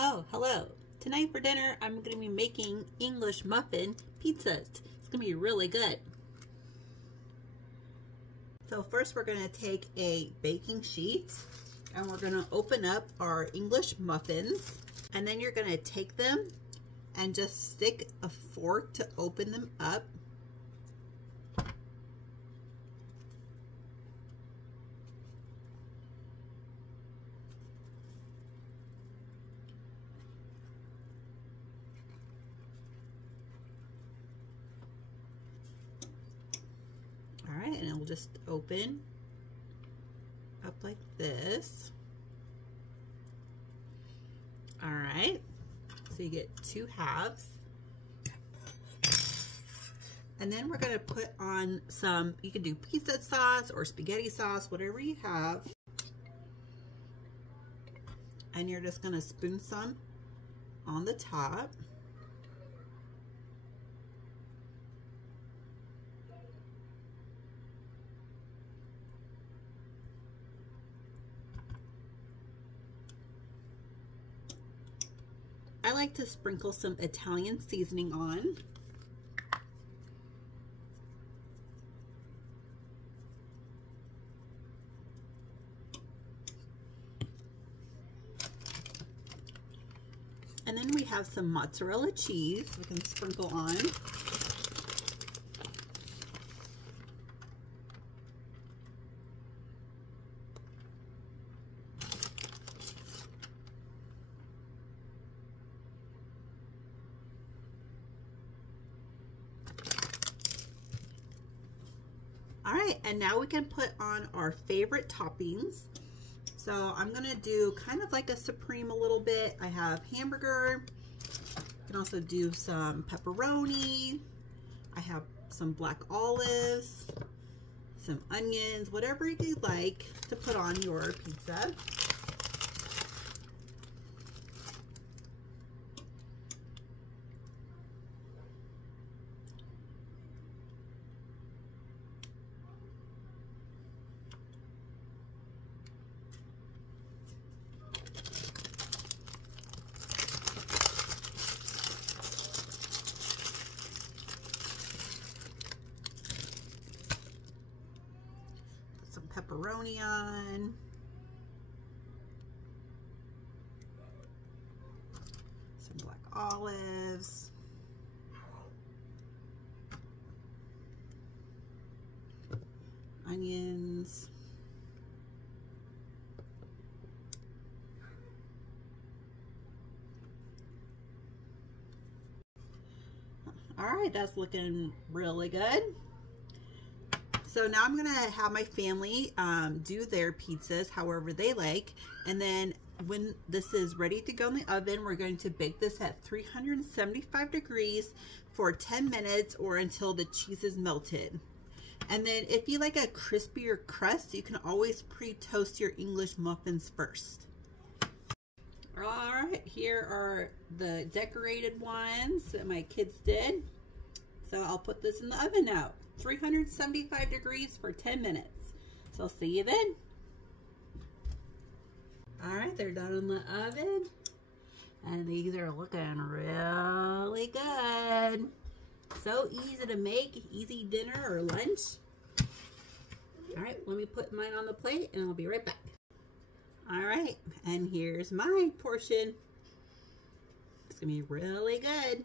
Oh, hello. Tonight for dinner, I'm going to be making English muffin pizzas. It's going to be really good. So first we're going to take a baking sheet and we're going to open up our English muffins. And then you're going to take them and just stick a fork to open them up. All right, and it will just open up like this. All right, so you get two halves. And then we're gonna put on some, you can do pizza sauce or spaghetti sauce, whatever you have. And you're just gonna spoon some on the top. I like to sprinkle some Italian seasoning on. And then we have some mozzarella cheese we can sprinkle on. All right, and now we can put on our favorite toppings. So I'm gonna do kind of like a supreme a little bit. I have hamburger. You can also do some pepperoni. I have some black olives, some onions, whatever you'd like to put on your pizza. Pepperoni on. Some black olives. Onions. All right, that's looking really good. So now I'm gonna have my family do their pizzas however they like, and then when this is ready to go in the oven, we're going to bake this at 375 degrees for 10 minutes or until the cheese is melted. And then if you like a crispier crust, you can always pre-toast your English muffins first. All right, here are the decorated ones that my kids did. So I'll put this in the oven now. 375 degrees for 10 minutes. So I'll see you then. All right, they're done in the oven. And these are looking really good. So easy to make, easy dinner or lunch. All right, let me put mine on the plate and I'll be right back. All right, and here's my portion. It's gonna be really good.